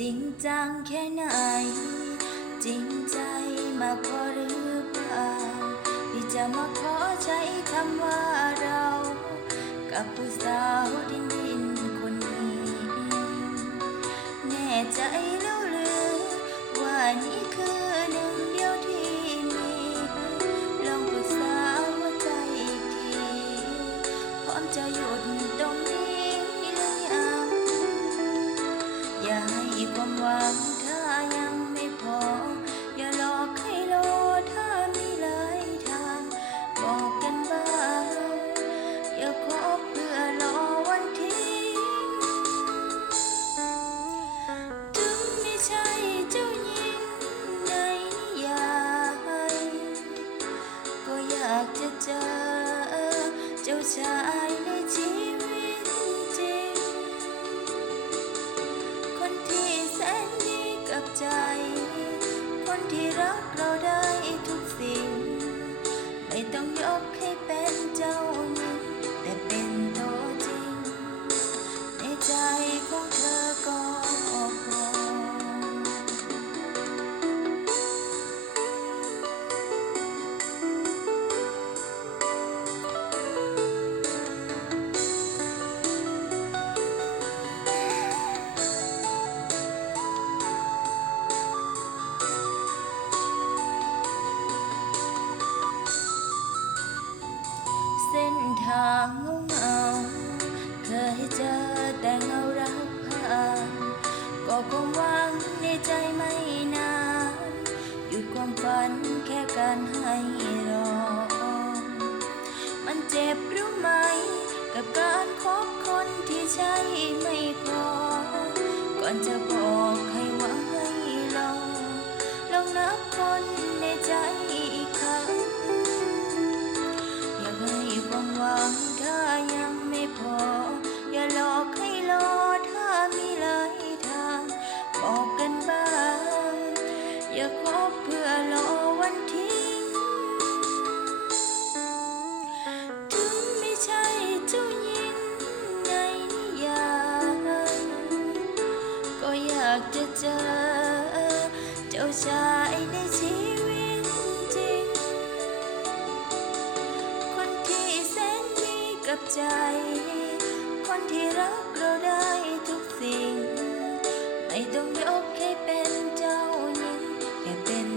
จริงจังแค่ไหนจริงใจมากพอหรือเปล่าที่จะมาขอใช้คำว่าเรากับผู้สาวดินคนนี้แน่ใจแล้วหรือว่านี่คือหนึ่งเดียวที่มีลองปรึกษาหัวใจอีกทีพร้อมจะหยุดตรงนี้หรือยังอย่าให้ความหวังถ้ายังไม่พออย่าหลอกให้รอถ้ามีหลายทางบอกกันบ้างอย่าคบเพื่อรอวันที่ถึงไม่ใช่เจ้าหญิงในนิยายก็อยากจะเจอเจ้าชายในชีวิตจริงคนที่แสนดีกับใจคนที่รักเราได้ทุกสิ่งไม่ต้องยกให้เป็นเจ้าหญิงแต่เป็นตัวจริงในใจของเธอก็พอเส้นทางเงาเคยเจอแต่เงารักผ่านก็คงหวังในใจไม่นานหยุดความฝันแค่การให้รอมันเจ็บรู้ไหมกับการคบคนที่ใช่ไม่พอก่อนจะบอกให้หวังให้ลองนับคนในใจอีกครั้งอยากให้ความหวังถ้ายังไม่พออย่าหลอกให้รอถ้ามีหลายทางบอกกันบ้างอย่าคบเพื่อรอวันที่ถึงไม่ใช่เจ้าหญิงในนิยายก็อยากจะเจอเจ้าชายในชีวิตจริงคนที่แสนดีกับใจคนที่รักเราได้ทุกสิ่งไม่ต้องยกให้เป็นเจ้าหญิงแค่เป็น